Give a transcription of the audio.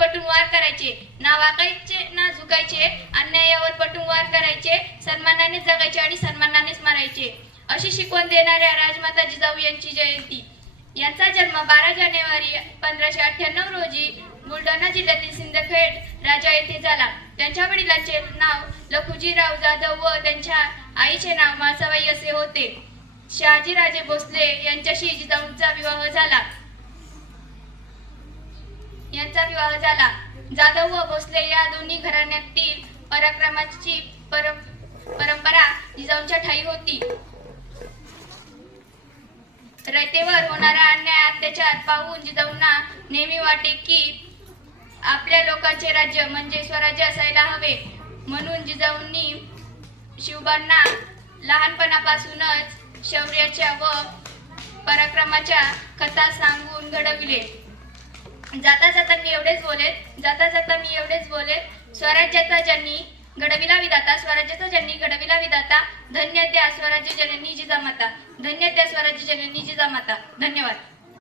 पटून वार करायचे, ना वाकायचे ना झुकायचे, अन्यायावर पटून वार करायचे, सन्मानाने जगायचे आणि सन्मानानेच मारायचे, अशी शिकवण देणाऱ्या राजमाता जिजाऊ यांची जयंती. यांचा जन्म 12 जानेवारी 1598 रोजी बुलढाणा जिल्ह्यातील सिंदखेड राजा येथे झाला. त्यांच्या वडिलांचे नाव लखुजीराव जाधव व त्यांच्या आईचे नाव माळसाबाई असे होते. शहाजीराजे भोसले यांच्याशी जिजाऊंचा विवाह झाला. जाधव व भोसले या दोन्ही घराण्यातील पराक्रमाची परंपरा जिजाऊंच्या ठायी होती. रयतेवर होणारा अन्याय अत्याचार पाहून जिजाऊंना नेहमी वाटे की आपल्या लोकांचे राज्य म्हणजे स्वराज्य असायला हवे. म्हणून जिजाऊंनी शिवबांना लहानपणापासूनच शौर्याच्या व पराक्रमाच्या कथा सांगून घडविले. जाता जाता मी एवढेच बोले, स्वराज्याचा ज्यांनी घडविला विधाता, धन्य त्या स्वराज्य जननी जिजामाता, धन्यवाद.